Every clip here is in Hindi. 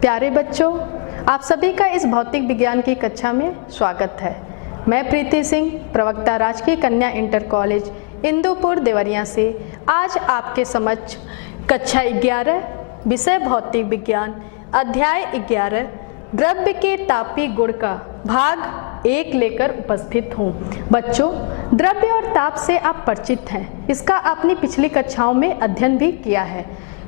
प्यारे बच्चों, आप सभी का इस भौतिक विज्ञान की कक्षा में स्वागत है। मैं प्रीति सिंह, प्रवक्ता राजकीय कन्या इंटर कॉलेज इंदुपुर देवरिया से आज आपके समक्ष कक्षा 11 विषय भौतिक विज्ञान अध्याय 11 द्रव्य के तापीय गुण का भाग 1 लेकर उपस्थित हूँ। बच्चों, द्रव्य और ताप से आप परिचित हैं। इसका आपने पिछली कक्षाओं में अध्ययन भी किया है।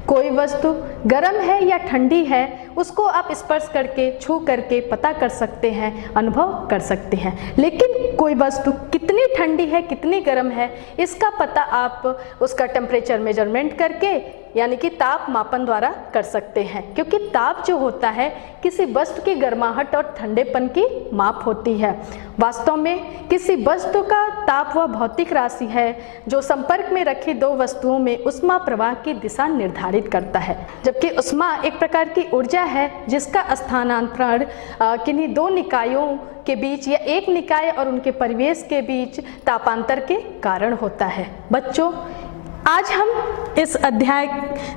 कोई वस्तु गर्म है या ठंडी है, उसको आप स्पर्श करके, छू करके पता कर सकते हैं, अनुभव कर सकते हैं। लेकिन कोई वस्तु कितनी ठंडी है, कितनी गर्म है, इसका पता आप उसका टेम्परेचर मेजरमेंट करके यानी कि ताप मापन द्वारा कर सकते हैं। क्योंकि ताप जो होता है किसी वस्तु की गर्माहट और ठंडेपन की माप होती है। वास्तव में किसी वस्तु का ताप वह भौतिक राशि है जो संपर्क में रखी दो वस्तुओं में उष्मा प्रवाह की दिशा निर्धारित करता है। जबकि उष्मा एक प्रकार की ऊर्जा है जिसका स्थानांतरण किन्हीं दो निकायों के बीच या एक निकाय और उनके परिवेश के बीच तापांतर के कारण होता है। बच्चों, आज हम इस अध्याय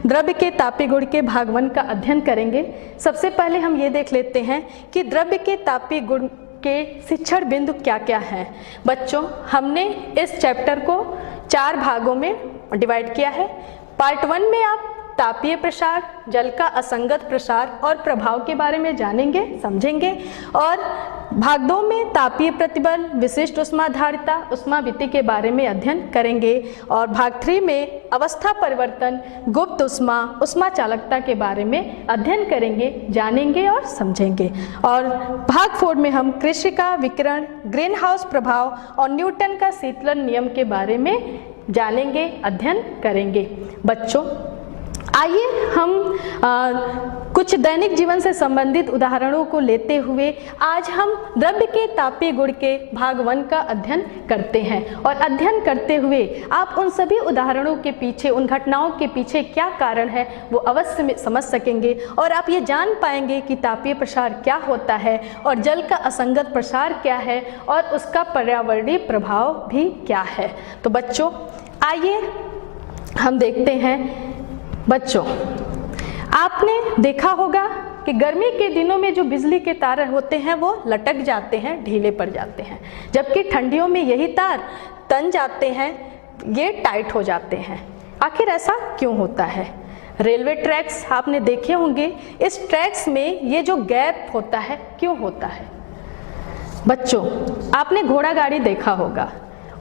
द्रव्य के तापीय गुण के भाग 1 का अध्ययन करेंगे। सबसे पहले हम ये देख लेते हैं कि द्रव्य के तापीय गुण के शिक्षण बिंदु क्या क्या हैं। बच्चों, हमने इस चैप्टर को 4 भागों में डिवाइड किया है। पार्ट 1 में आप तापीय प्रसार, जल का असंगत प्रसार और प्रभाव के बारे में जानेंगे, समझेंगे। और भाग 2 में तापीय प्रतिबल, विशिष्ट उष्माधारिता, उष्मावृत्ति के बारे में अध्ययन करेंगे। और भाग 3 में अवस्था परिवर्तन, गुप्त उष्मा, उष्मा चालकता के बारे में अध्ययन करेंगे, जानेंगे और समझेंगे। और भाग 4 में हम कृषिका विकिरण, ग्रीन हाउस प्रभाव और न्यूटन का शीतलन नियम के बारे में जानेंगे, अध्ययन करेंगे। बच्चों, आइए हम कुछ दैनिक जीवन से संबंधित उदाहरणों को लेते हुए आज हम द्रव्य के तापीय गुण के भाग 1 का अध्ययन करते हैं। और अध्ययन करते हुए आप उन सभी उदाहरणों के पीछे, उन घटनाओं के पीछे क्या कारण है वो अवश्य में समझ सकेंगे। और आप ये जान पाएंगे कि तापीय प्रसार क्या होता है और जल का असंगत प्रसार क्या है और उसका पर्यावरणीय प्रभाव भी क्या है। तो बच्चों, आइए हम देखते हैं। बच्चों, आपने देखा होगा कि गर्मी के दिनों में जो बिजली के तार होते हैं वो लटक जाते हैं, ढीले पड़ जाते हैं। जबकि ठंडियों में यही तार तन जाते हैं, ये टाइट हो जाते हैं। आखिर ऐसा क्यों होता है? रेलवे ट्रैक्स आपने देखे होंगे, इस ट्रैक्स में ये जो गैप होता है क्यों होता है? बच्चों, आपने घोड़ा गाड़ी देखा होगा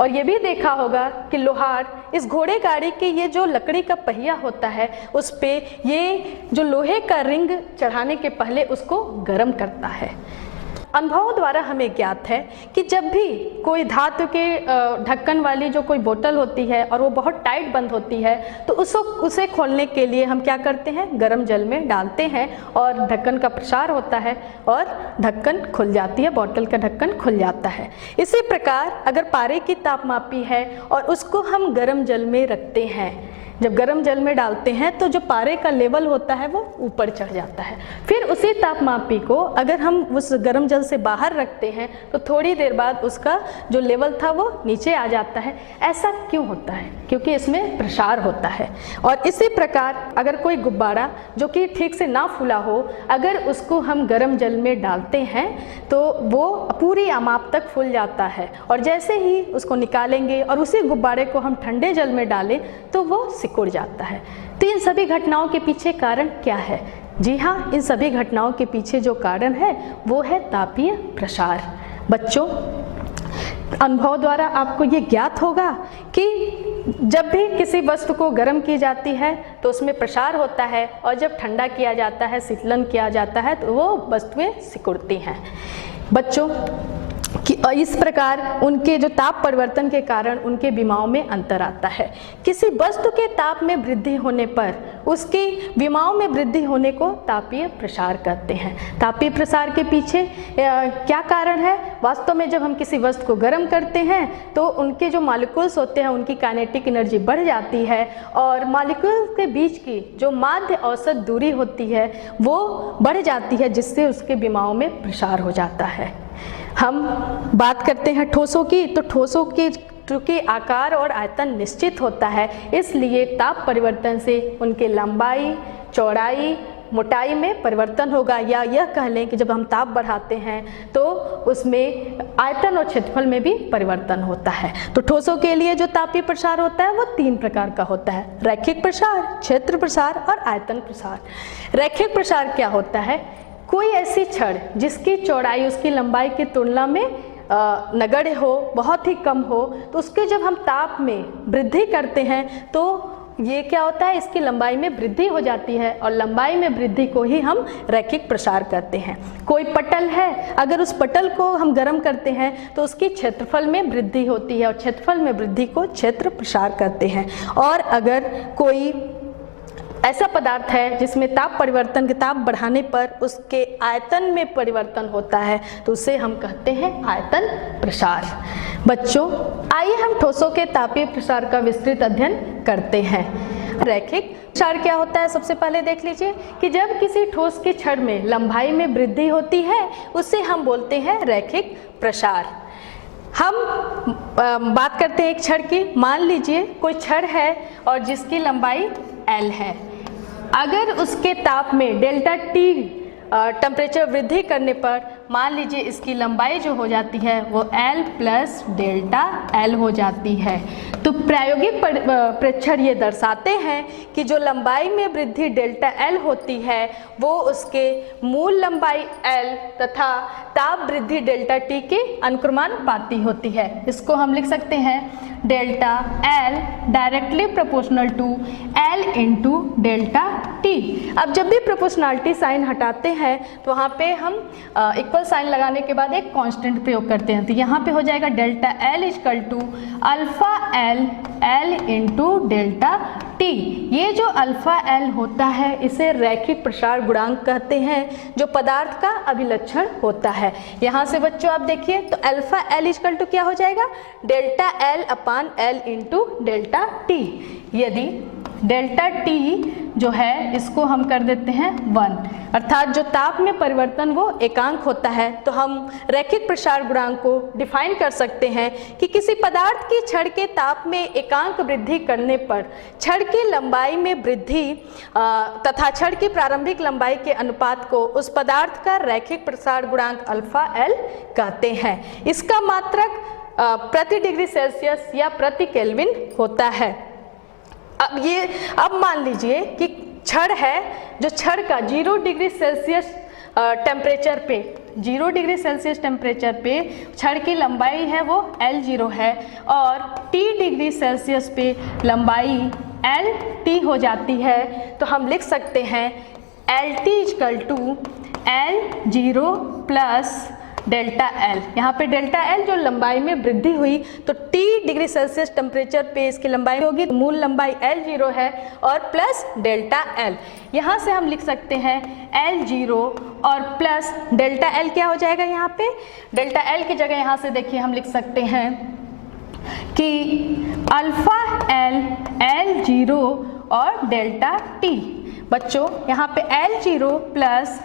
और ये भी देखा होगा कि लोहार इस घोड़े गाड़ी के ये जो लकड़ी का पहिया होता है उस पे ये जो लोहे का रिंग चढ़ाने के पहले उसको गर्म करता है। अनुभव द्वारा हमें ज्ञात है कि जब भी कोई धातु के ढक्कन वाली जो कोई बोतल होती है और वो बहुत टाइट बंद होती है तो उसे खोलने के लिए हम क्या करते हैं? गर्म जल में डालते हैं और ढक्कन का प्रसार होता है और ढक्कन खुल जाती है, बोतल का ढक्कन खुल जाता है। इसी प्रकार अगर पारे की तापमापी है और उसको हम गर्म जल में रखते हैं, जब गर्म जल में डालते हैं तो जो पारे का लेवल होता है वो ऊपर चढ़ जाता है। फिर उसी तापमापी को अगर हम उस गर्म जल से बाहर रखते हैं तो थोड़ी देर बाद उसका जो लेवल था वो नीचे आ जाता है। ऐसा क्यों होता है? क्योंकि इसमें प्रसार होता है। और इसी प्रकार अगर कोई गुब्बारा जो कि ठीक से ना फूला हो, अगर उसको हम गर्म जल में डालते हैं तो वो पूरी आमाप तक फूल जाता है। और जैसे ही उसको निकालेंगे और उसी गुब्बारे को हम ठंडे जल में डालें तो वो सिकुड़ जाता है। तो इन सभी घटनाओं के पीछे कारण क्या है? जी हाँ, इन सभी घटनाओं के पीछे जो कारण है वो है तापीय प्रसार। बच्चों, अनुभव द्वारा आपको ये ज्ञात होगा कि जब भी किसी वस्तु को गर्म की जाती है तो उसमें प्रसार होता है और जब ठंडा किया जाता है, शीतलन किया जाता है तो वो वस्तुएं सिकुड़ती हैं। बच्चों, कि इस प्रकार उनके जो ताप परिवर्तन के कारण उनके विमाओं में अंतर आता है। किसी वस्तु के ताप में वृद्धि होने पर उसकी विमाओं में वृद्धि होने को तापीय प्रसार कहते हैं। तापीय प्रसार के पीछे क्या कारण है? वास्तव में जब हम किसी वस्तु को गर्म करते हैं तो उनके जो मॉलिक्यूल्स होते हैं उनकी काइनेटिक एनर्जी बढ़ जाती है और मॉलिक्यूल के बीच की जो माध्य औसत दूरी होती है वो बढ़ जाती है, जिससे उसके विमाओं में प्रसार हो जाता है। हम बात करते हैं ठोसों की, तो ठोसों की चूँकि आकार और आयतन निश्चित होता है, इसलिए ताप परिवर्तन से उनके लंबाई, चौड़ाई मोटाई में परिवर्तन होगा, या यह कह लें कि जब हम ताप बढ़ाते हैं तो उसमें आयतन और क्षेत्रफल में भी परिवर्तन होता है। तो ठोसों के लिए जो तापीय प्रसार होता है वो 3 प्रकार का होता है, रैखिक प्रसार, क्षेत्र प्रसार और आयतन प्रसार। रैखिक प्रसार क्या होता है? कोई ऐसी छड़ जिसकी चौड़ाई उसकी लंबाई की तुलना में नगण्य हो, बहुत ही कम हो, तो उसके जब हम ताप में वृद्धि करते हैं तो ये क्या होता है, इसकी लंबाई में वृद्धि हो जाती है, और लंबाई में वृद्धि को ही हम रैखिक प्रसार कहते हैं। कोई पटल है, अगर उस पटल को हम गर्म करते हैं तो उसकी क्षेत्रफल में वृद्धि होती है, और क्षेत्रफल में वृद्धि को क्षेत्र प्रसार कहते हैं। और अगर कोई ऐसा पदार्थ है जिसमें ताप परिवर्तन के ताप बढ़ाने पर उसके आयतन में परिवर्तन होता है तो उसे हम कहते हैं आयतन प्रसार। बच्चों, आइए हम ठोसों के तापीय प्रसार का विस्तृत अध्ययन करते हैं। रैखिक प्रसार क्या होता है, सबसे पहले देख लीजिए कि जब किसी ठोस की छड़ में लंबाई में वृद्धि होती है उसे हम बोलते हैं रैखिक प्रसार। हम बात करते हैं एक छड़ की। मान लीजिए कोई छड़ है और जिसकी लंबाई L है। अगर उसके ताप में डेल्टा T टेम्परेचर वृद्धि करने पर मान लीजिए इसकी लंबाई जो हो जाती है वो L प्लस डेल्टा L हो जाती है। तो प्रायोगिक प्रेक्षण ये दर्शाते हैं कि जो लंबाई में वृद्धि डेल्टा L होती है वो उसके मूल लंबाई L तथा ताप वृद्धि डेल्टा T के अनुक्रमानुपाती होती है। इसको हम लिख सकते हैं delta L directly proportional to L into delta T। अब जब भी प्रोपोर्शनलिटी साइन हटाते हैं तो वहाँ पे हम इक्वल साइन लगाने के बाद एक कांस्टेंट प्रयोग करते हैं। तो यहाँ पे हो जाएगा delta L equal to alpha L into delta T। ये जो अल्फा L होता है इसे रैखिक प्रसार गुणांक कहते हैं, जो पदार्थ का अभिलक्षण होता है। यहाँ से बच्चों आप देखिए तो अल्फा L इक्वल टू क्या हो जाएगा, डेल्टा L अपान L इंटू डेल्टा T। यदि डेल्टा T जो है इसको हम कर देते हैं 1, अर्थात जो ताप में परिवर्तन वो एकांक होता है, तो हम रैखिक प्रसार गुणांक को डिफाइन कर सकते हैं कि किसी पदार्थ की छड़ के ताप में एकांक वृद्धि करने पर छड़ की लंबाई में वृद्धि तथा छड़ की प्रारंभिक लंबाई के अनुपात को उस पदार्थ का रैखिक प्रसार गुणांक अल्फा L कहते हैं। इसका मात्रक प्रति डिग्री सेल्सियस या प्रति केल्विन होता है। अब मान लीजिए कि छड़ है, जो छड़ का 0 डिग्री सेल्सियस टेम्परेचर पे 0 डिग्री सेल्सियस टेम्परेचर पे छड़ की लंबाई है वो L0 है, और T डिग्री सेल्सियस पे लंबाई LT हो जाती है। तो हम लिख सकते हैं LT equal to L0 plus delta L। यहाँ पे डेल्टा L जो लंबाई में वृद्धि हुई तो T डिग्री सेल्सियस टेम्परेचर पे इसकी लंबाई होगी, तो मूल लंबाई L0 है और प्लस डेल्टा L। यहाँ से हम लिख सकते हैं L0 और प्लस डेल्टा L क्या हो जाएगा, यहाँ पे डेल्टा L की जगह यहाँ से देखिए हम लिख सकते हैं कि अल्फा L L0 और डेल्टा T। बच्चों यहाँ पे L0 प्लस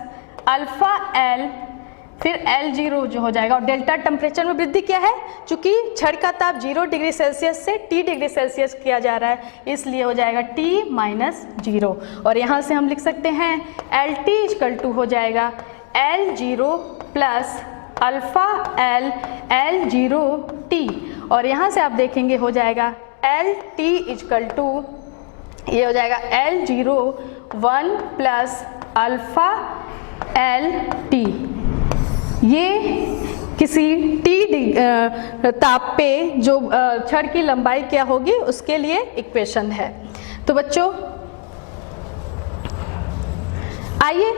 अल्फा L फिर L0 जो हो जाएगा, और डेल्टा टेम्परेचर में वृद्धि क्या है, चूंकि छड़ का ताप 0 डिग्री सेल्सियस से T डिग्री सेल्सियस किया जा रहा है इसलिए हो जाएगा T माइनस 0। और यहाँ से हम लिख सकते हैं LT इक्वल टू हो जाएगा L0 plus alpha L L0T। और यहाँ से आप देखेंगे हो जाएगा LT इक्वल टू ये हो जाएगा L0 1 प्लस अल्फा LT। ये किसी T ताप पे जो छड़ की लंबाई क्या होगी उसके लिए इक्वेशन है। तो बच्चों आइए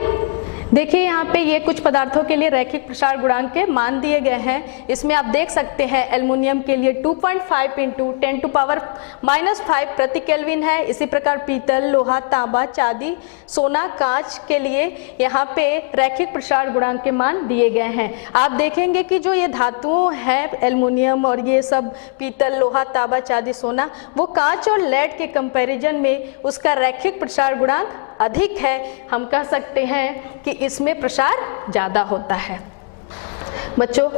देखिए यहाँ पे ये कुछ पदार्थों के लिए रैखिक प्रसार गुणांक के मान दिए गए हैं। इसमें आप देख सकते हैं एल्युमिनियम के लिए 2.5 इंटू 10⁻⁵ प्रति केल्विन है। इसी प्रकार पीतल, लोहा, तांबा, चांदी, सोना, कांच के लिए यहाँ पे रैखिक प्रसार गुणांक के मान दिए गए हैं। आप देखेंगे कि जो ये धातुओं हैं एल्युमिनियम और ये सब पीतल, लोहा, तांबा, चांदी, सोना, वो कांच और लेड के कंपैरिजन में उसका रैखिक प्रसार गुणांक अधिक है। हम कह सकते हैं कि इसमें प्रसार ज़्यादा होता है। बच्चों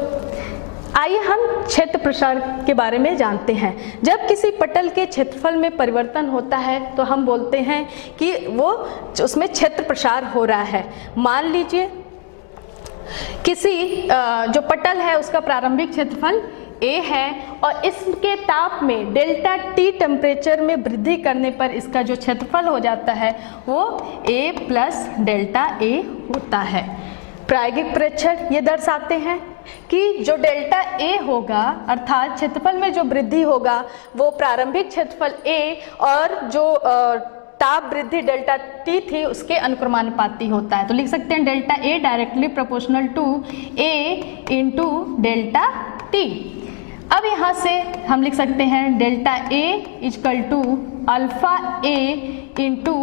आइए हम क्षेत्र प्रसार के बारे में जानते हैं। जब किसी पटल के क्षेत्रफल में परिवर्तन होता है तो हम बोलते हैं कि वो उसमें क्षेत्र प्रसार हो रहा है। मान लीजिए किसी जो पटल है उसका प्रारंभिक क्षेत्रफल A है और इसके ताप में डेल्टा T टेम्परेचर में वृद्धि करने पर इसका जो क्षेत्रफल हो जाता है वो A प्लस डेल्टा A होता है। प्रायोगिक परीक्षण ये दर्शाते हैं कि जो डेल्टा A होगा अर्थात क्षेत्रफल में जो वृद्धि होगा वो प्रारंभिक क्षेत्रफल A और जो ताप वृद्धि डेल्टा T थी उसके अनुक्रमानुपाती होता है। तो लिख सकते हैं delta A directly proportional to A into delta T। अब यहाँ से हम लिख सकते हैं delta A equal to alpha A into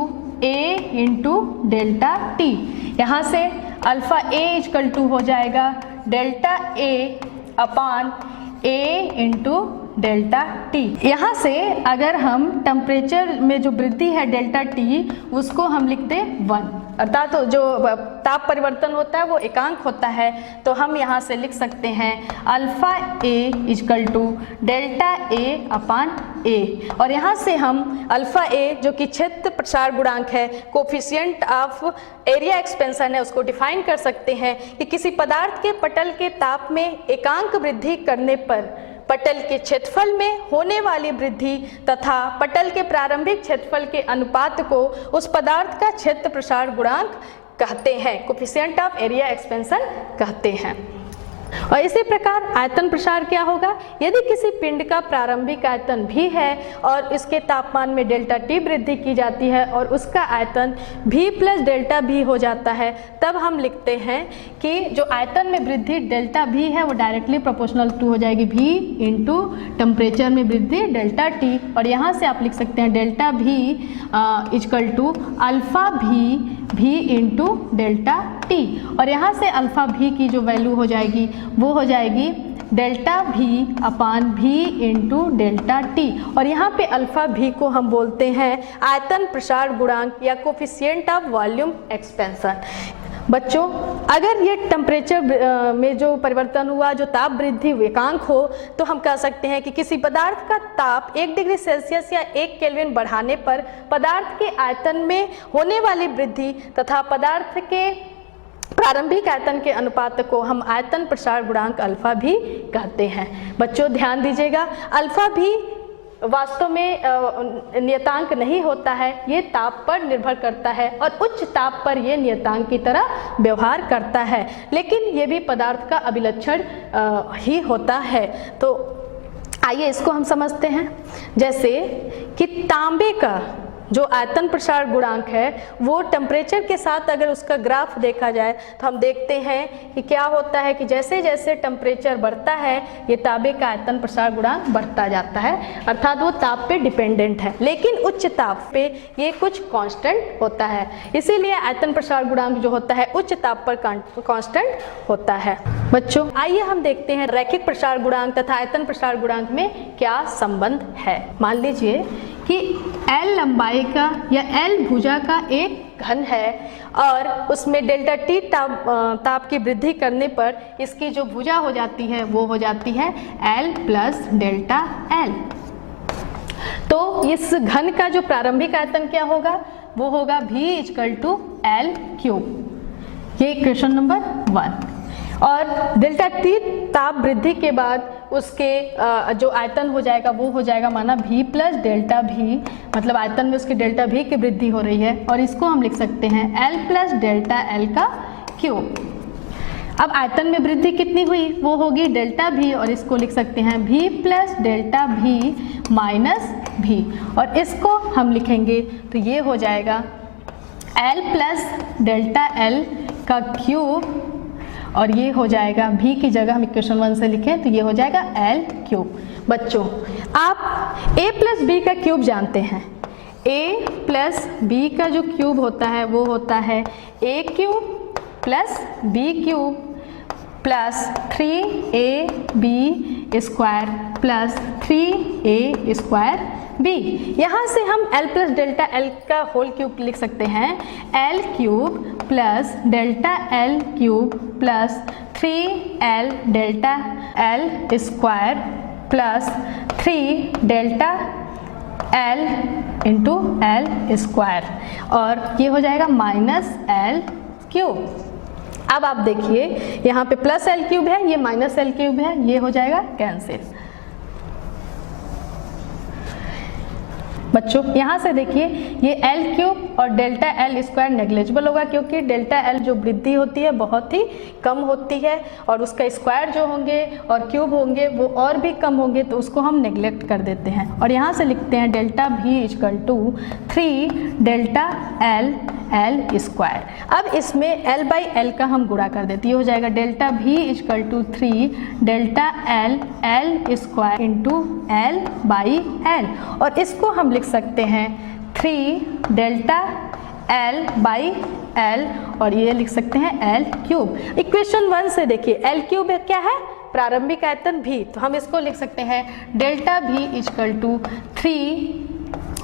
A into delta T। यहाँ से अल्फा A इजकल टू हो जाएगा delta A upon A into delta T। यहाँ से अगर हम टेम्परेचर में जो वृद्धि है डेल्टा T उसको हम लिख दें 1, अर्थात तो जो ताप परिवर्तन होता है वो एकांक होता है। तो हम यहाँ से लिख सकते हैं alpha A equal to delta A upon A, और यहाँ से हम अल्फा A जो कि क्षेत्र प्रसार गुणांक है, कोफिशिएंट ऑफ एरिया एक्सपेंशन है, उसको डिफाइन कर सकते हैं कि किसी पदार्थ के पटल के ताप में एकांक वृद्धि करने पर पटल के क्षेत्रफल में होने वाली वृद्धि तथा पटल के प्रारंभिक क्षेत्रफल के अनुपात को उस पदार्थ का क्षेत्र प्रसार गुणांक कहते हैं, कोफिशिएंट ऑफ एरिया एक्सपेंशन कहते हैं। और इसी प्रकार आयतन प्रसार क्या होगा? यदि किसी पिंड का प्रारंभिक आयतन भी है और इसके तापमान में डेल्टा T वृद्धि की जाती है और उसका आयतन V प्लस डेल्टा V हो जाता है, तब हम लिखते हैं कि जो आयतन में वृद्धि डेल्टा V है वो डायरेक्टली प्रोपोर्शनल टू हो जाएगी V इंटू टेम्परेचर में वृद्धि डेल्टा T। और यहाँ से आप लिख सकते हैं delta V equal to alpha V into delta T। और यहाँ से अल्फा V की जो वैल्यू हो जाएगी वो हो जाएगी डेल्टा V अपान V इंटू डेल्टा T। और यहाँ पे अल्फा V को हम बोलते हैं आयतन प्रसार गुणांक या कोफिशिएंट ऑफ वॉल्यूम एक्सपेंशन। बच्चों, अगर ये टेम्परेचर में जो परिवर्तन हुआ, जो ताप वृद्धि एकांक हो, तो हम कह सकते हैं कि किसी पदार्थ का ताप 1 डिग्री सेल्सियस या 1 केल्विन बढ़ाने पर पदार्थ के आयतन में होने वाली वृद्धि तथा पदार्थ के प्रारंभिक आयतन के अनुपात को हम आयतन प्रसार गुणांक अल्फा भी कहते हैं। बच्चों ध्यान दीजिएगा, अल्फा भी वास्तव में नियतांक नहीं होता है, ये ताप पर निर्भर करता है और उच्च ताप पर ये नियतांक की तरह व्यवहार करता है, लेकिन ये भी पदार्थ का अभिलक्षण ही होता है। तो आइए इसको हम समझते हैं। जैसे कि तांबे का जो आयतन प्रसार गुणांक है वो टेम्परेचर के साथ अगर उसका ग्राफ देखा जाए तो हम देखते हैं कि क्या होता है कि जैसे जैसे टेम्परेचर बढ़ता है ये तांबे का आयतन प्रसार गुणांक बढ़ता जाता है, अर्थात वो ताप पे डिपेंडेंट है, लेकिन उच्च ताप पे ये कुछ कांस्टेंट होता है, इसीलिए आयतन प्रसार गुणांक जो होता है उच्च ताप पर कांस्टेंट होता है। बच्चों, आइए हम देखते हैं रैखिक प्रसार गुणांक तथा आयतन प्रसार गुणांक में क्या संबंध है। मान लीजिए कि L लंबाई का या L भुजा का एक घन है और उसमें डेल्टा T ताप की वृद्धि करने पर इसकी जो भुजा हो जाती है वो हो जाती है L प्लस डेल्टा L। तो इस घन का जो प्रारंभिक आयतन क्या होगा? वो होगा V equal to L cube. ये क्वेश्चन नंबर 1। और डेल्टा T ताप वृद्धि के बाद उसके जो आयतन हो जाएगा वो हो जाएगा माना V प्लस डेल्टा V, मतलब आयतन में उसके डेल्टा V की वृद्धि हो रही है और इसको हम लिख सकते हैं L प्लस डेल्टा L का क्यूब। अब आयतन में वृद्धि कितनी हुई? वो होगी डेल्टा V और इसको लिख सकते हैं V plus delta V minus V, और इसको हम लिखेंगे तो ये हो जाएगा L प्लस डेल्टा L का क्यूब, और ये हो जाएगा V की जगह हम इक्वेशन 1 से लिखें तो ये हो जाएगा L क्यूब। बच्चों, आप A प्लस B का क्यूब जानते हैं। A प्लस B का जो क्यूब होता है वो होता है A cube plus B cube plus 3AB square plus 3A square B. यहाँ से हम L प्लस डेल्टा L का होल क्यूब लिख सकते हैं, L cube plus delta L cube plus 3L delta L square plus 3 delta L into L square, और ये हो जाएगा माइनस L क्यूब। अब आप देखिए यहाँ पे प्लस L क्यूब है, ये माइनस L क्यूब है, ये हो जाएगा कैंसिल। बच्चों यहाँ से देखिए ये L क्यूब और डेल्टा L स्क्वायर नेग्लिजिबल होगा, क्योंकि डेल्टा L जो वृद्धि होती है बहुत ही कम होती है, और उसका स्क्वायर जो होंगे और क्यूब होंगे वो और भी कम होंगे, तो उसको हम नेग्लेक्ट कर देते हैं। और यहाँ से लिखते हैं delta V equal to 3 delta L square. अब इसमें L बाई L का हम गुणा कर देते हैं, ये हो जाएगा delta V equal to 3 delta L square into L by L, और इसको हम लिख सकते हैं 3 डेल्टा L बाई L, और ये लिख सकते हैं L क्यूब। इक्वेशन 1 से देखिए L क्यूब क्या है, प्रारंभिक आयतन V, तो हम इसको लिख सकते हैं delta V equal to 3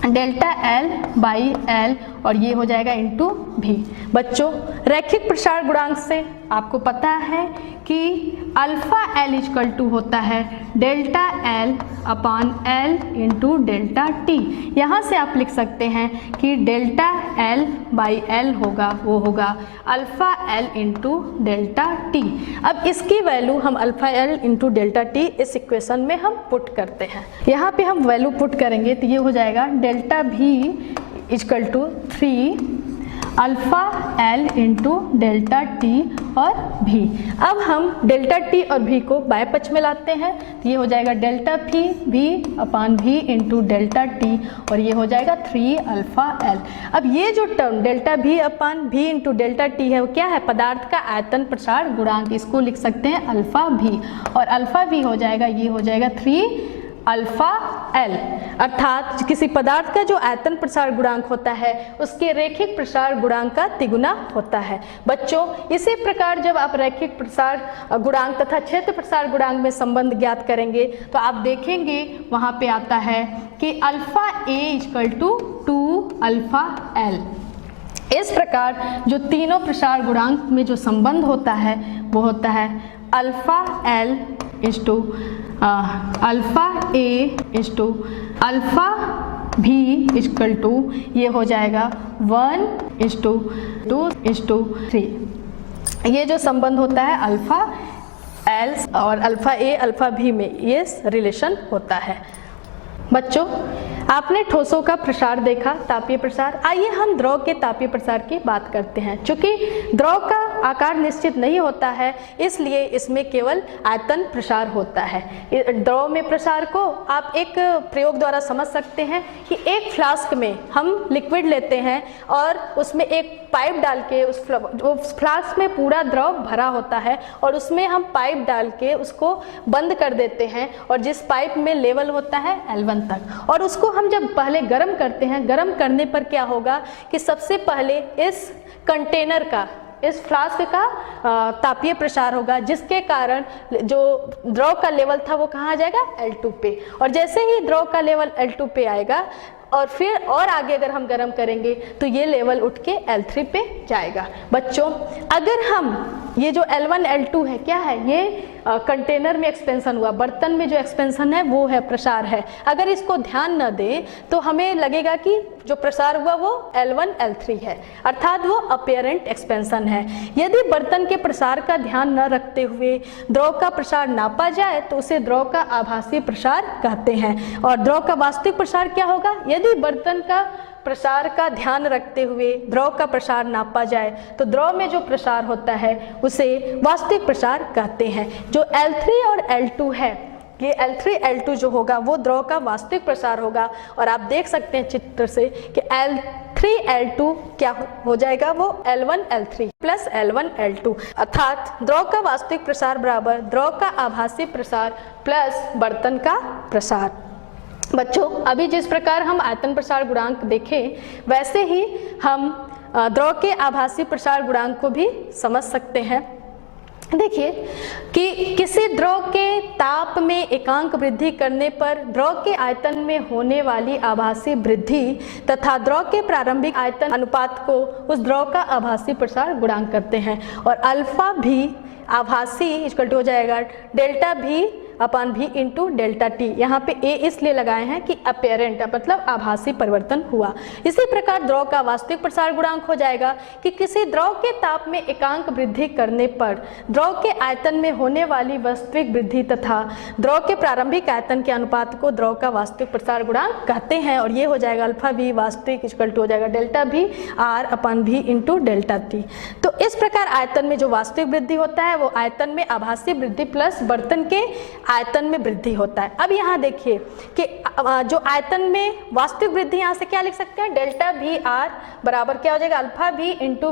delta L by L, और ये हो जाएगा इंटू V। बच्चों रैखिक प्रसार गुणांक से आपको पता है कि अल्फा L इक्वल टू होता है डेल्टा L अपान L इंटू डेल्टा T। यहाँ से आप लिख सकते हैं कि डेल्टा L बाई L होगा, वो होगा alpha L into delta T। अब इसकी वैल्यू हम alpha L into delta T इस इक्वेशन में हम पुट करते हैं। यहाँ पे हम वैल्यू पुट करेंगे तो ये हो जाएगा delta V equal to 3 alpha L into delta T और V। अब हम डेल्टा T और V को बाएं पक्ष में लाते हैं, तो ये हो जाएगा डेल्टा V अपान V इंटू डेल्टा T, और ये हो जाएगा 3 अल्फा L। अब ये जो टर्म डेल्टा V अपान V इंटू डेल्टा T है वो क्या है, पदार्थ का आयतन प्रसार गुणांक, इसको लिख सकते हैं अल्फा V, और अल्फा V हो जाएगा, ये हो जाएगा 3 अल्फा L, अर्थात किसी पदार्थ का जो आयतन प्रसार गुणांक होता है उसके रैखिक प्रसार गुणांक का तिगुना होता है। बच्चों इसी प्रकार जब आप रैखिक प्रसार गुणांक तथा क्षेत्र प्रसार गुणांक में संबंध ज्ञात करेंगे तो आप देखेंगे वहाँ पे आता है कि alpha A equal to 2 alpha L। इस प्रकार जो तीनों प्रसार गुणांक में जो संबंध होता है वो होता है alpha L is to alpha A is to alpha V equal to, ये हो जाएगा 1 इज टू 2 इज टू 3। ये जो संबंध होता है अल्फा L और अल्फा A अल्फा V में ये रिलेशन होता है। बच्चों आपने ठोसों का प्रसार देखा, तापीय प्रसार। आइए हम द्रव के तापीय प्रसार की बात करते हैं। चूंकि द्रव का आकार निश्चित नहीं होता है इसलिए इसमें केवल आयतन प्रसार होता है। द्रव में प्रसार को आप एक प्रयोग द्वारा समझ सकते हैं कि एक फ्लास्क में हम लिक्विड लेते हैं और उसमें एक पाइप डाल के उस फ्लास्क में पूरा द्रव भरा होता है और उसमें हम पाइप डाल के उसको बंद कर देते हैं, और जिस पाइप में लेवल होता है L1 तक, और उसको हम जब पहले गर्म करते हैं, गर्म करने पर क्या होगा कि सबसे पहले इस कंटेनर का, इस फ्लास्क का तापीय प्रसार होगा, जिसके कारण जो द्रव का लेवल था वो कहाँ आ जाएगा, L2 पे। और जैसे ही द्रव का लेवल L2 पे आएगा और फिर और आगे अगर हम गर्म करेंगे तो ये लेवल उठ के L3 पे जाएगा। बच्चों अगर हम ये जो L1 L2 है क्या है, ये कंटेनर में एक्सपेंशन हुआ, बर्तन में जो एक्सपेंशन है वो है प्रसार है। अगर इसको ध्यान न दें तो हमें लगेगा कि जो प्रसार हुआ वो L1 L3 है, अर्थात वो अपीयरेंट एक्सपेंशन है। यदि बर्तन के प्रसार का ध्यान न रखते हुए द्रव का प्रसार नापा जाए तो उसे द्रव का आभासी प्रसार कहते हैं। और द्रव का वास्तविक प्रसार क्या होगा, यदि बर्तन का प्रसार का ध्यान रखते हुए द्रव का प्रसार नापा जाए तो द्रव में जो प्रसार होता है उसे वास्तविक प्रसार कहते हैं। जो L3 और L2 है, ये L3 L2 जो होगा वो द्रव का वास्तविक प्रसार होगा। और आप देख सकते हैं चित्र से कि L3 L2 क्या हो जाएगा, वो L1 L3 plus L1 L2, अर्थात द्रव का वास्तविक प्रसार बराबर द्रव का आभासी प्रसार प्लस बर्तन का प्रसार। बच्चों अभी जिस प्रकार हम आयतन प्रसार गुणांक देखें वैसे ही हम द्रव के आभासी प्रसार गुणांक को भी समझ सकते हैं। देखिए कि किसी द्रव के ताप में एकांक वृद्धि करने पर द्रव के आयतन में होने वाली आभासी वृद्धि तथा द्रव के प्रारंभिक आयतन अनुपात को उस द्रव का आभासी प्रसार गुणांक करते हैं। और अल्फा भी आभासी इक्वल टू हो जाएगा डेल्टा भी अपॉन भी इंटू डेल्टा टी। यहाँ पे ए इसलिए लगाए हैं कि अपेरेंट मतलब आभासी परिवर्तन हुआ। इसी प्रकार द्रव का वास्तविक प्रसार गुणांक हो जाएगा कि किसी द्रव के ताप में एकांक वृद्धि करने पर द्रव के आयतन में होने वाली वास्तविक वृद्धि तथा द्रव के प्रारंभिक आयतन के अनुपात को द्रव का वास्तविक प्रसार गुणांक कहते हैं। और ये हो जाएगा अल्फा भी वास्तविक इक्वल टू हो जाएगा डेल्टा भी आर अपॉन भी इंटू डेल्टा टी। तो इस प्रकार आयतन में जो वास्तविक वृद्धि होता है वो आयतन में आभासी वृद्धि प्लस बर्तन के आयतन में वृद्धि होता है। अब यहाँ देखिए कि जो आयतन में वास्तविक वृद्धि यहाँ से क्या लिख सकते हैं, डेल्टा भी आर बराबर क्या हो जाएगा अल्फा भी इंटू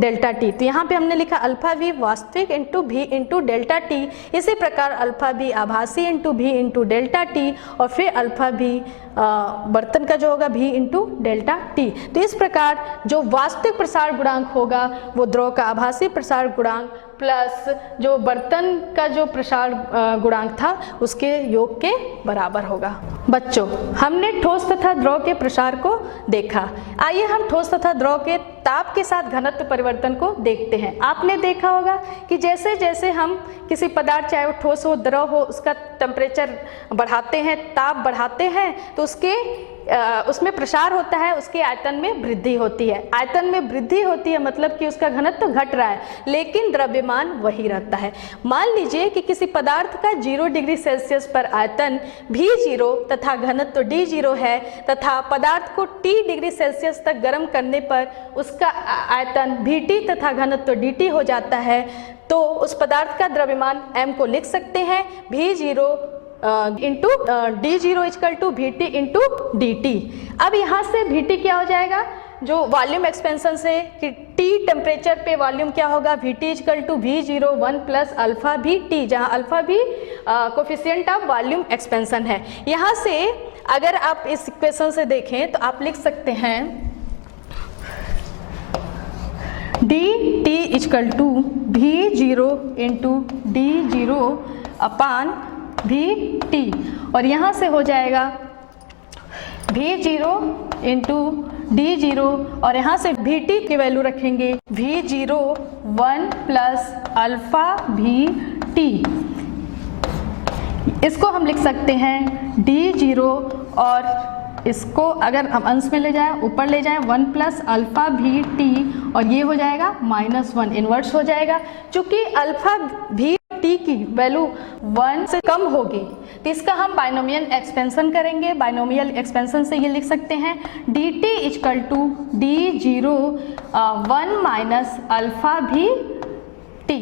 डेल्टा टी। तो यहाँ पे हमने लिखा अल्फा भी वास्तविक इंटू भी इंटू डेल्टा टी। इसी प्रकार अल्फा भी आभासी इंटू भी इंटू डेल्टा टी और फिर अल्फा भी बर्तन का जो होगा भी इंटू डेल्टा टी। तो इस प्रकार जो वास्तविक प्रसार गुणांक होगा वो द्रव का आभासी प्रसार गुणांक प्लस जो बर्तन का जो प्रसार गुणांक था उसके योग के बराबर होगा। बच्चों, हमने ठोस तथा द्रव के प्रसार को देखा। आइए हम ठोस तथा द्रव के ताप के साथ घनत्व परिवर्तन को देखते हैं। आपने देखा होगा कि जैसे जैसे हम किसी पदार्थ चाहे वो ठोस हो द्रव हो उसका टेम्परेचर बढ़ाते हैं, ताप बढ़ाते हैं तो उसमें प्रसार होता है, उसके आयतन में वृद्धि होती है। आयतन में वृद्धि होती है मतलब कि उसका घनत्व घट रहा है लेकिन द्रव्यमान वही रहता है। मान लीजिए कि किसी पदार्थ का 0 डिग्री सेल्सियस पर आयतन V0 तथा घनत्व D0 है तथा पदार्थ को T डिग्री सेल्सियस तक गर्म करने पर उसका आयतन Vt तथा घनत्व dt हो जाता है। तो उस पदार्थ का द्रव्यमान m को लिख सकते हैं V0 into D0 equal to VT into DT। अब यहाँ से VT क्या हो जाएगा, जो वॉल्यूम एक्सपेंशन से कि T टेम्परेचर पे वॉल्यूम क्या होगा VT equal to V0 1 plus alpha भी T, जहाँ अल्फा भी कोफिशिएंट ऑफ वॉल्यूम एक्सपेंशन है। यहाँ से अगर आप इस इक्वेशन से देखें तो आप लिख सकते हैं dt equal to V0 into D0 upon VT और यहाँ से हो जाएगा V0 इंटू D0 और यहाँ से VT की वैल्यू रखेंगे V0 1 प्लस अल्फा VT। इसको हम लिख सकते हैं D0 और इसको अगर हम अंश में ले जाएं ऊपर ले जाएं 1 प्लस अल्फा VT और ये हो जाएगा -1 इन्वर्स हो जाएगा। चूंकि अल्फा VT की वैल्यू 1 से कम होगी तो इसका हम बाइनोमियल एक्सपेंशन करेंगे। बाइनोमियल एक्सपेंशन से ये लिख सकते हैं DT equal to D0 1 minus alpha VT,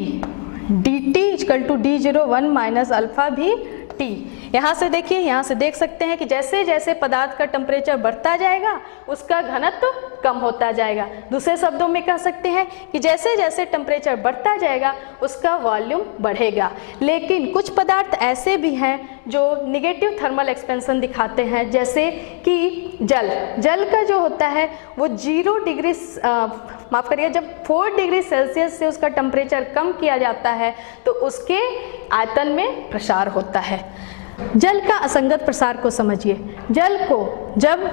DT equal to D0 1 minus alpha VT। यहाँ से देखिए, यहाँ से देख सकते हैं कि जैसे जैसे पदार्थ का टेम्परेचर बढ़ता जाएगा उसका घनत्व कम होता जाएगा। दूसरे शब्दों में कह सकते हैं कि जैसे जैसे टेम्परेचर बढ़ता जाएगा उसका वॉल्यूम बढ़ेगा। लेकिन कुछ पदार्थ ऐसे भी हैं जो निगेटिव थर्मल एक्सपेंशन दिखाते हैं, जैसे कि जल का जो होता है वो 0 डिग्री माफ़ करिए जब 4 डिग्री सेल्सियस से उसका टेम्परेचर कम किया जाता है तो उसके आयतन में प्रसार होता है। जल का असंगत प्रसार को समझिए। जल को जब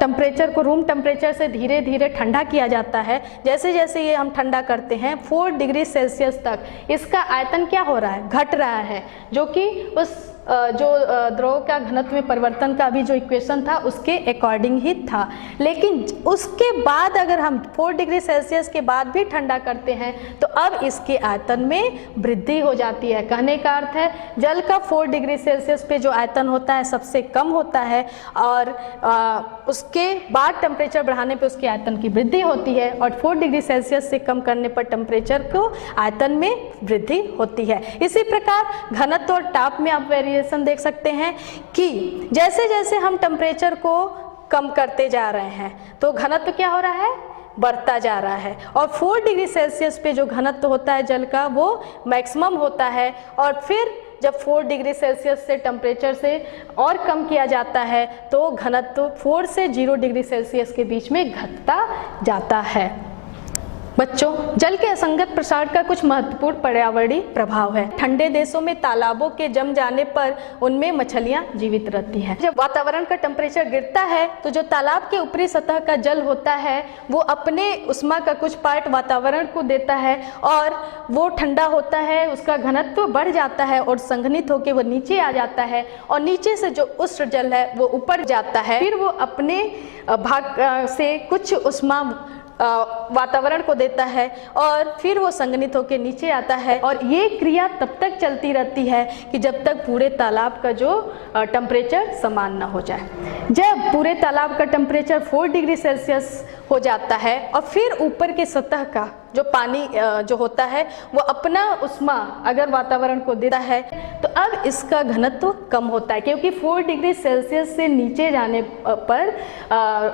टेम्परेचर को रूम टेम्परेचर से धीरे धीरे ठंडा किया जाता है, जैसे जैसे ये हम ठंडा करते हैं 4 डिग्री सेल्सियस तक इसका आयतन क्या हो रहा है, घट रहा है, जो कि उस जो द्रव का घनत्व में परिवर्तन का भी जो इक्वेशन था उसके अकॉर्डिंग ही था। लेकिन उसके बाद अगर हम 4 डिग्री सेल्सियस के बाद भी ठंडा करते हैं तो अब इसके आयतन में वृद्धि हो जाती है। कहने का अर्थ है जल का 4 डिग्री सेल्सियस पे जो आयतन होता है सबसे कम होता है और उसके बाद टेम्परेचर बढ़ाने पे उसके आयतन की वृद्धि होती है और 4 डिग्री सेल्सियस से कम करने पर टेम्परेचर को आयतन में वृद्धि होती है। इसी प्रकार घनत्व और ताप में आप देख सकते हैं कि जैसे जैसे हम टेम्परेचर को कम करते जा रहे हैं तो घनत्व क्या हो रहा है, बढ़ता जा रहा है। और 4 डिग्री सेल्सियस पे जो घनत्व होता है जल का वो मैक्सिमम होता है और फिर जब 4 डिग्री सेल्सियस से टेम्परेचर से और कम किया जाता है तो घनत्व 4 से 0 डिग्री सेल्सियस के बीच में घटता जाता है। बच्चों, जल के असंगत प्रसार का कुछ महत्वपूर्ण पर्यावरणीय प्रभाव है। ठंडे देशों में तालाबों के जम जाने पर उनमें मछलियां जीवित रहती हैं। जब वातावरण का टेम्परेचर गिरता है तो जो तालाब के ऊपरी सतह का जल होता है वो अपने उष्मा का कुछ पार्ट वातावरण को देता है और वो ठंडा होता है, उसका घनत्व बढ़ जाता है और संघनित होकर वो नीचे आ जाता है और नीचे से जो उष्ण जल है वो ऊपर जाता है। फिर वो अपने भाग से कुछ उष्मा वातावरण को देता है और फिर वो संघनित होकर नीचे आता है और ये क्रिया तब तक चलती रहती है कि जब तक पूरे तालाब का जो टेम्परेचर समान ना हो जाए। जब पूरे तालाब का टेम्परेचर 4 डिग्री सेल्सियस हो जाता है और फिर ऊपर के सतह का जो पानी जो होता है वो अपना उष्मा अगर वातावरण को देता है तो अब इसका घनत्व कम होता है, क्योंकि 4 डिग्री सेल्सियस से नीचे जाने पर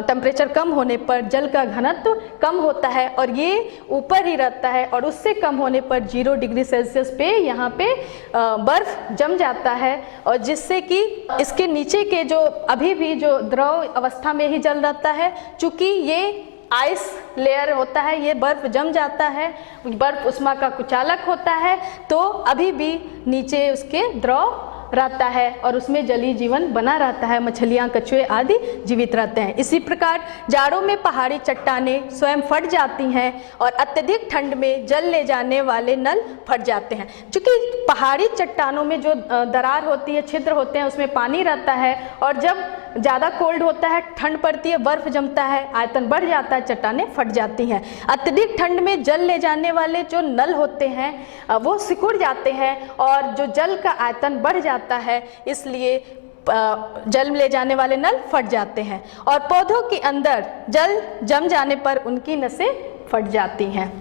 टेम्परेचर कम होने पर जल का घनत्व कम होता है और ये ऊपर ही रहता है और उससे कम होने पर 0 डिग्री सेल्सियस पे यहाँ पे बर्फ जम जाता है और जिससे कि इसके नीचे के जो अभी भी जो द्रव अवस्था में ही जल रहता है, चूँकि ये आइस लेयर होता है, ये बर्फ जम जाता है, बर्फ उष्मा का कुचालक होता है तो अभी भी नीचे उसके द्रव रहता है और उसमें जलीय जीवन बना रहता है, मछलियाँ, कछुए आदि जीवित रहते हैं। इसी प्रकार जाड़ों में पहाड़ी चट्टानें स्वयं फट जाती हैं और अत्यधिक ठंड में जल ले जाने वाले नल फट जाते हैं। क्योंकि पहाड़ी चट्टानों में जो दरार होती है, छिद्र होते हैं, उसमें पानी रहता है और जब ज़्यादा कोल्ड होता है, ठंड पड़ती है, बर्फ जमता है, आयतन बढ़ जाता है, चट्टानें फट जाती हैं। अत्यधिक ठंड में जल ले जाने वाले जो नल होते हैं वो सिकुड़ जाते हैं और जो जल का आयतन बढ़ जाता है, इसलिए जल ले जाने वाले नल फट जाते हैं और पौधों के अंदर जल जम जाने पर उनकी नसें फट जाती हैं।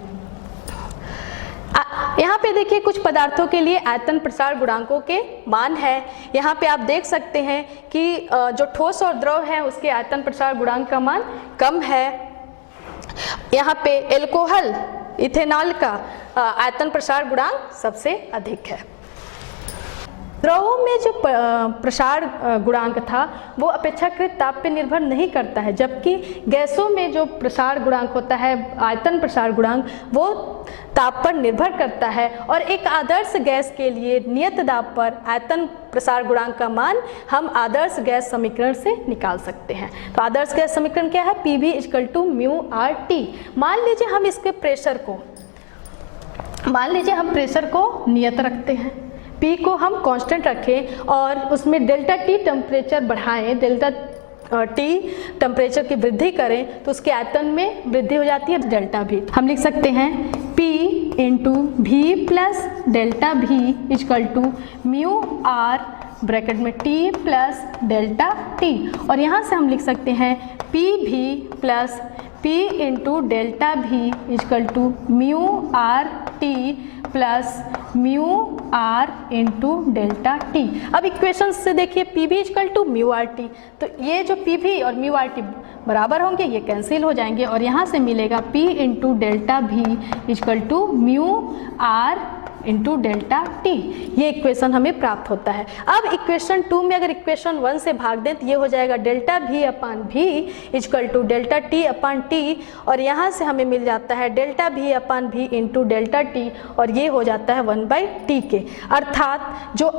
यहाँ पे देखिए कुछ पदार्थों के लिए आयतन प्रसार गुणांकों के मान है। यहाँ पे आप देख सकते हैं कि जो ठोस और द्रव है उसके आयतन प्रसार गुणांक का मान कम है। यहाँ पे एल्कोहल, इथेनॉल का आयतन प्रसार गुणांक सबसे अधिक है। द्रवों में जो प्रसार गुणांक था वो अपेक्षाकृत ताप पे निर्भर नहीं करता है, जबकि गैसों में जो प्रसार गुणांक होता है, आयतन प्रसार गुणांक, वो ताप पर निर्भर करता है और एक आदर्श गैस के लिए नियत दाब पर आयतन प्रसार गुणांक का मान हम आदर्श गैस समीकरण से निकाल सकते हैं। तो आदर्श गैस समीकरण क्या है? PV = μRT। मान लीजिए हम इसके प्रेशर को नियत रखते हैं, P को हम कांस्टेंट रखें और उसमें डेल्टा T टेम्परेचर बढ़ाएं, डेल्टा T टेम्परेचर की वृद्धि करें तो उसके आयतन में वृद्धि हो जाती है डेल्टा V। हम लिख सकते हैं P × V plus delta V = μR bracket में T प्लस डेल्टा T और यहाँ से हम लिख सकते हैं PV plus P × delta V = μRT plus μR × delta T। अब इक्वेशन से देखिए PV = μRT, तो ये जो PV और μRT बराबर होंगे, ये कैंसिल हो जाएंगे और यहाँ से मिलेगा P × delta V = μR × delta T। ये इक्वेशन हमें प्राप्त होता है। अब इक्वेशन 2 में अगर इक्वेशन 1 से भाग दें तो ये हो जाएगा डेल्टा V/V = डेल्टा T/T और यहाँ से हमें मिल जाता है डेल्टा V/V × डेल्टा T और ये हो जाता है 1/T के। अर्थात जो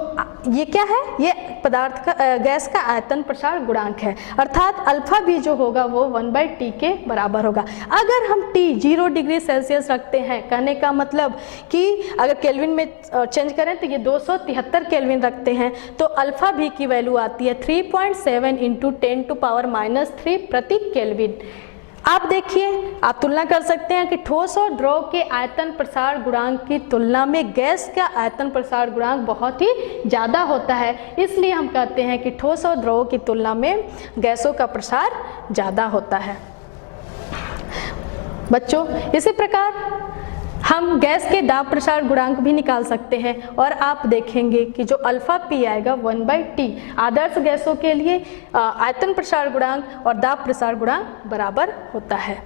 ये क्या है? ये पदार्थ का गैस का आयतन प्रसार गुणांक है, अर्थात अल्फा भी जो होगा वो 1/T के बराबर होगा। अगर हम T 0 डिग्री सेल्सियस रखते हैं, कहने का मतलब कि अगर केल्विन में चेंज करें तो ये 273 केल्विन रखते हैं तो अल्फा भी की वैल्यू आती है 3.7 × 10⁻³ प्रति केल्विन। आप देखिए, आप तुलना कर सकते हैं कि ठोस और द्रव के आयतन प्रसार गुणांक की तुलना में गैस का आयतन प्रसार गुणांक बहुत ही ज़्यादा होता है, इसलिए हम कहते हैं कि ठोस और द्रव की तुलना में गैसों का प्रसार ज़्यादा होता है। बच्चों, इसी प्रकार हम गैस के दाब प्रसार गुणांक भी निकाल सकते हैं और आप देखेंगे कि जो अल्फा P आएगा 1/T। आदर्श गैसों के लिए आयतन प्रसार गुणांक और दाब प्रसार गुणांक बराबर होता है।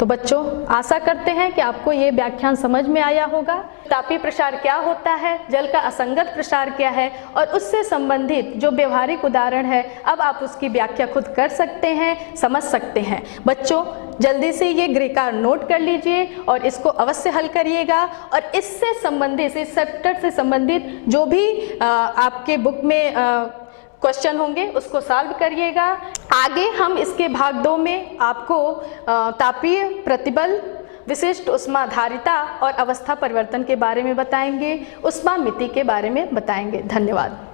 तो बच्चों, आशा करते हैं कि आपको ये व्याख्यान समझ में आया होगा। तापीय प्रसार क्या होता है, जल का असंगत प्रसार क्या है और उससे संबंधित जो व्यवहारिक उदाहरण है, अब आप उसकी व्याख्या खुद कर सकते हैं, समझ सकते हैं। बच्चों, जल्दी से ये गृहकार नोट कर लीजिए और इसको अवश्य हल करिएगा और इससे संबंधित, इस चैप्टर से संबंधित जो भी आपके बुक में क्वेश्चन होंगे उसको सॉल्व करिएगा। आगे हम इसके भाग 2 में आपको तापीय प्रतिबल, विशिष्ट ऊष्माधारिता और अवस्था परिवर्तन के बारे में बताएंगे, ऊष्मामिति के बारे में बताएंगे। धन्यवाद।